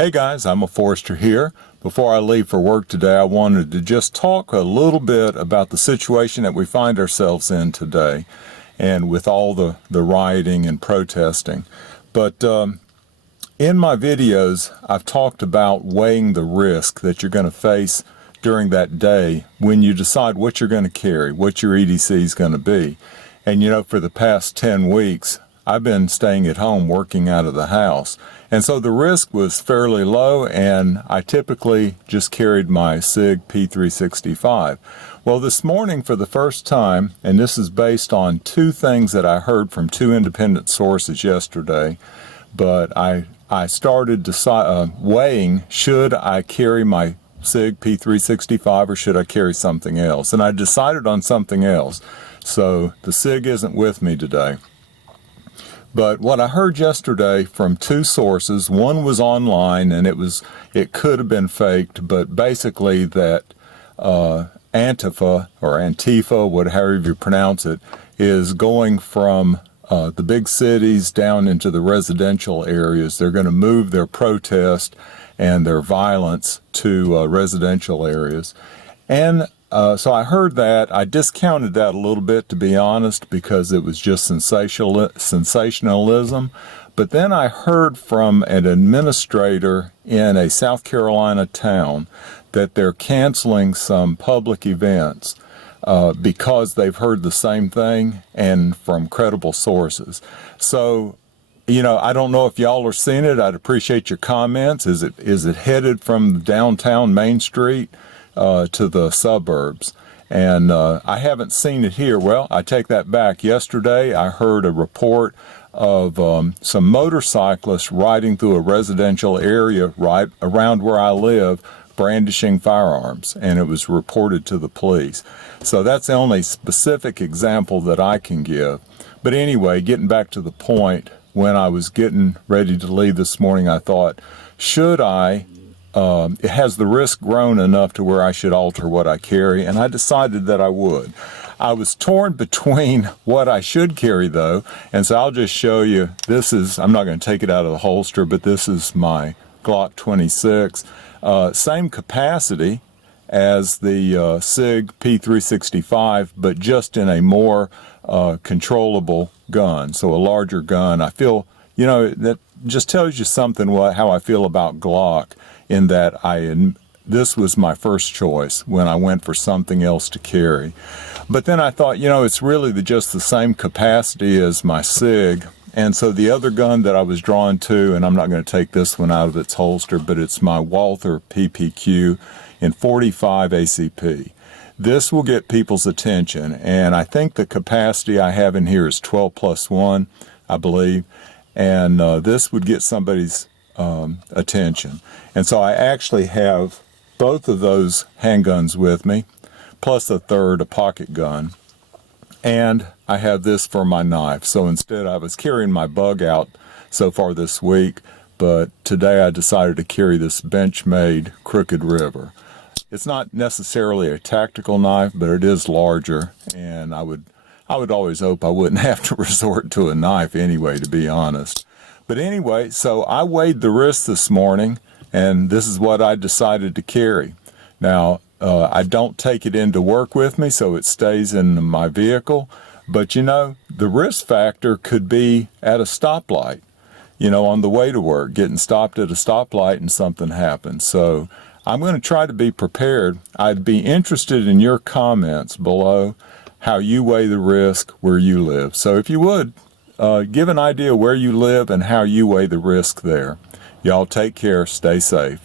Hey guys, I'm a Forester here. Before I leave for work today, I wanted to just talk a little bit about the situation that we find ourselves in today and with all the rioting and protesting. But in my videos, I've talked about weighing the risk that you're going to face during that day when you decide what you're going to carry, what your EDC is going to be. And you know, for the past 10 weeks, I've been staying at home working out of the house. And so the risk was fairly low, and I typically just carried my SIG P365. Well, this morning for the first time, and this is based on two things that I heard from two independent sources yesterday, but I started weighing, should I carry my SIG P365 or should I carry something else? And I decided on something else. So the SIG isn't with me today. But what I heard yesterday from two sources, one was online and it could have been faked, but basically that Antifur or Antifa, whatever you pronounce it, is going from the big cities down into the residential areas. They're going to move their protest and their violence to residential areas. And so I heard that. I discounted that a little bit, to be honest, because it was just sensationalism. But then I heard from an administrator in a South Carolina town that they're canceling some public events because they've heard the same thing and from credible sources. So, you know, I don't know if y'all are seeing it. I'd appreciate your comments. Is it headed from downtown Main Street to the suburbs? And I haven't seen it here. Well, I take that back. Yesterday I heard a report of some motorcyclists riding through a residential area right around where I live, brandishing firearms, and it was reported to the police. So that's the only specific example that I can give. But anyway, getting back to the point, when I was getting ready to leave this morning, I thought, should I has the risk grown enough to where I should alter what I carry? And I decided that I would. I was torn between what I should carry, though, and so I'll just show you. This is, I'm not going to take it out of the holster, but this is my Glock 26. Same capacity as the SIG P365, but just in a more controllable gun, so a larger gun. I feel, you know, that just tells you something how I feel about Glock, in that this was my first choice when I went for something else to carry. But then I thought, you know, it's really just the same capacity as my SIG. And so the other gun that I was drawn to, and I'm not going to take this one out of its holster, but it's my Walther PPQ in 45 ACP. This will get people's attention, and I think the capacity I have in here is 12+1, I believe, and this would get somebody's attention. And so I actually have both of those handguns with me, plus a third, a pocket gun. And I have this for my knife. So instead, I was carrying my bug out so far this week, but today I decided to carry this Benchmade Crooked River. It's not necessarily a tactical knife, but it is larger, and I would always hope I wouldn't have to resort to a knife anyway, to be honest. But anyway, so I weighed the risk this morning, and this is what I decided to carry. Now, I don't take it into work with me, so it stays in my vehicle. But, you know, the risk factor could be at a stoplight, you know, on the way to work, getting stopped at a stoplight and something happens. So I'm going to try to be prepared. I'd be interested in your comments below, how you weigh the risk where you live. So if you would, give an idea where you live and how you weigh the risk there. Y'all take care. Stay safe.